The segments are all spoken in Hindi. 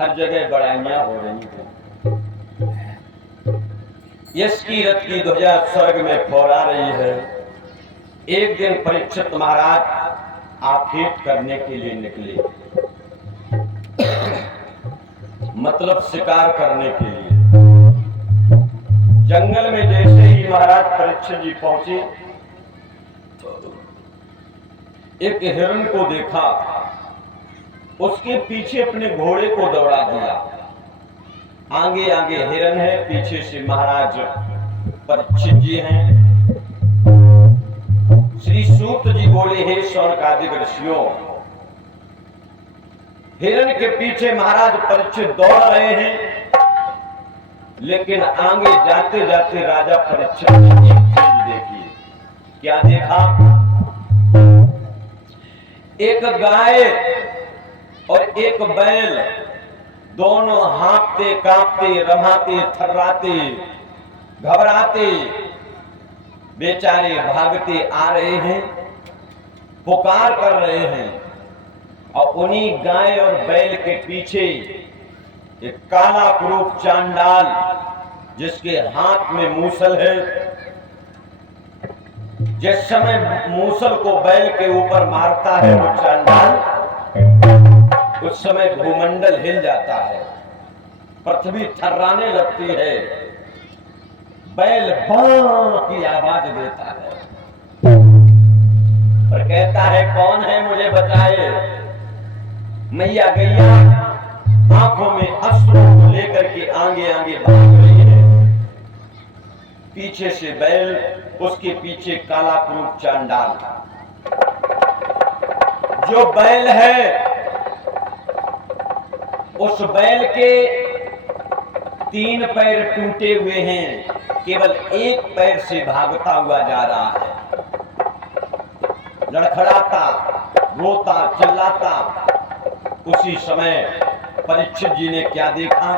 हर जगह बड़ाइयां हो रही हैं। यश की रथ की ध्वजा स्वर्ग में फहरा रही है। एक दिन परीक्षित महाराज आखेट करने के लिए निकले, मतलब शिकार करने के लिए। जंगल में जैसे ही महाराज परीक्षित जी पहुंचे, एक हिरण को देखा, उसके पीछे अपने घोड़े को दौड़ा दिया। आगे आगे हिरण है, पीछे से महाराज परीक्षित जी हैं। श्री सूत जी बोले, हे शौनकादिक ऋषियों, हिरण के पीछे महाराज परीक्षित दौड़ रहे हैं, लेकिन आगे जाते जाते राजा परीक्षित ने एक चीज देखी। क्या देखा? एक गाय और एक बैल दोनों हाँफते कांपते रमाते थर्राते घबराते बेचारे भागते आ रहे हैं, पुकार कर रहे हैं। और उन्हीं गाय और बैल के पीछे एक काला क्रूप चांडाल, जिसके हाथ में मूसल है। जिस समय मूसल को बैल के ऊपर मारता है वो चांडाल, उस समय भूमंडल हिल जाता है, पृथ्वी थर्राने लगती है, बैल बां की आवाज देता है और कहता है, कौन है, मुझे बताए। मैया गैया आंखों में अश्रु को लेकर के आगे आगे भाग रही है। पीछे से बैल, उसके पीछे काला क्रूप चांडाल। जो बैल है, उस बैल के 3 पैर टूटे हुए हैं, केवल एक पैर से भागता हुआ जा रहा है, लड़खड़ाता, रोता, चिल्लाता। उसी समय परीक्षित जी ने क्या देखा?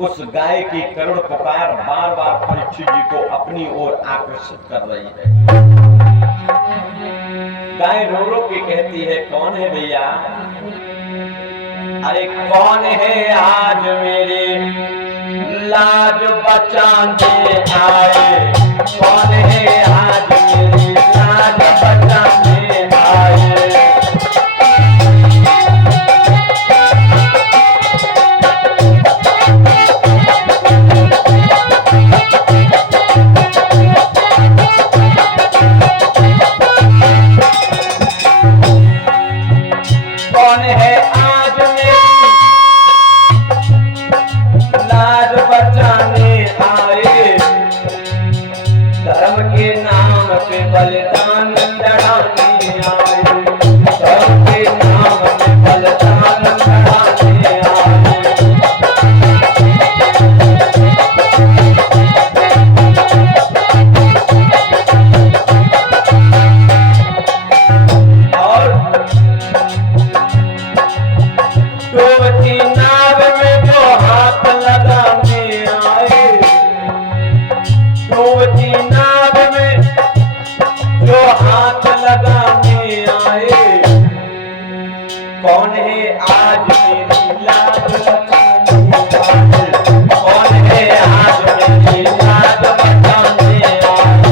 उस गाय की करुण पुकार बार बार परीक्षित जी को अपनी ओर आकर्षित कर रही है। गाय रो रो के कहती है, कौन है भैया? अरे कौन है आज मेरे लाज बचाने आए? कौन है आज मेरी लाज बचाने आए? कौन है आज मेरी लाज बचाने आए? धर्म के नाम पे बलिदान चढ़ाने आए। धर्म के नाम पे बलिदान चढ़ाने आए। और डूबती नाव में जो हाथ लगाने आए, डूबती नाव में जो हाथ लगाने आए, कौन है आज मेरी लाज बचाने आए? कौन है आज मेरी लाज बचाने आए?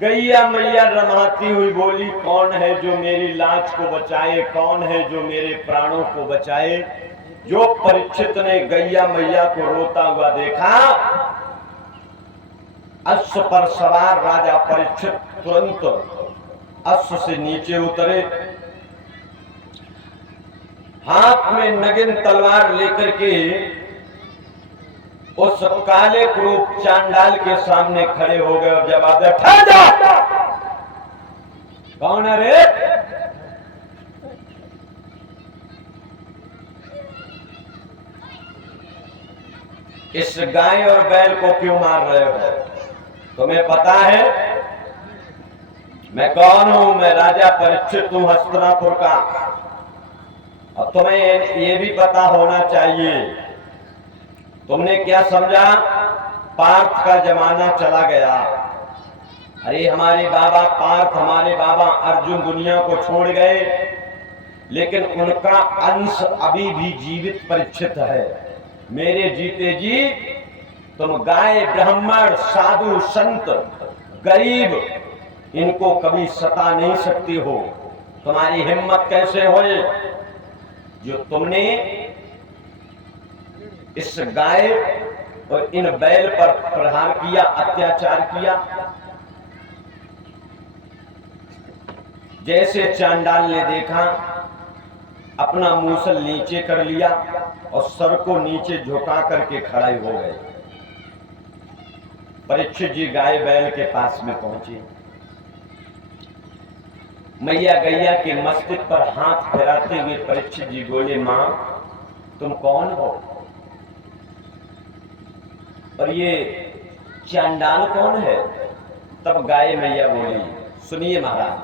गैया मैया रमाती हुई बोली, कौन है जो मेरी लाज को बचाए? कौन है जो मेरे प्राणों को बचाए? जो परीक्षित ने गैया मैया को रोता हुआ देखा, अश्व पर सवार राजा परीक्षित तुरंत अश्व से नीचे उतरे, हाथ में नगिन तलवार लेकर के उस काले क्रूप चांडाल के सामने खड़े हो गए और जवाब दिया, ठहर जा! कौन है रे? इस गाय और बैल को क्यों मार रहे हो? तुम्हें पता है मैं कौन हूं? मैं राजा परीक्षित हूं हस्तिनापुर का। और तुम्हें ये भी पता होना चाहिए। तुमने क्या समझा पार्थ का जमाना चला गया। अरे हमारे बाबा पार्थ, हमारे बाबा अर्जुन दुनिया को छोड़ गए, लेकिन उनका अंश अभी भी जीवित परीक्षित है। मेरे जीते जी तुम गाय, ब्राह्मण, साधु, संत, गरीब, इनको कभी सता नहीं सकती हो। तुम्हारी हिम्मत कैसे होए जो तुमने इस गाय और इन बैल पर प्रहार किया, अत्याचार किया। जैसे चांडाल ने देखा, अपना मूसल नीचे कर लिया और सर को नीचे झुका करके खड़ा हो गए। परीक्षित जी गाय बैल के पास में पहुंचे। मैया गैया के मस्तक पर हाथ फिराते हुए परीक्षित जी बोले, मां तुम कौन हो और ये चांडाल कौन है? तब गाय मैया बोली, सुनिए महाराज,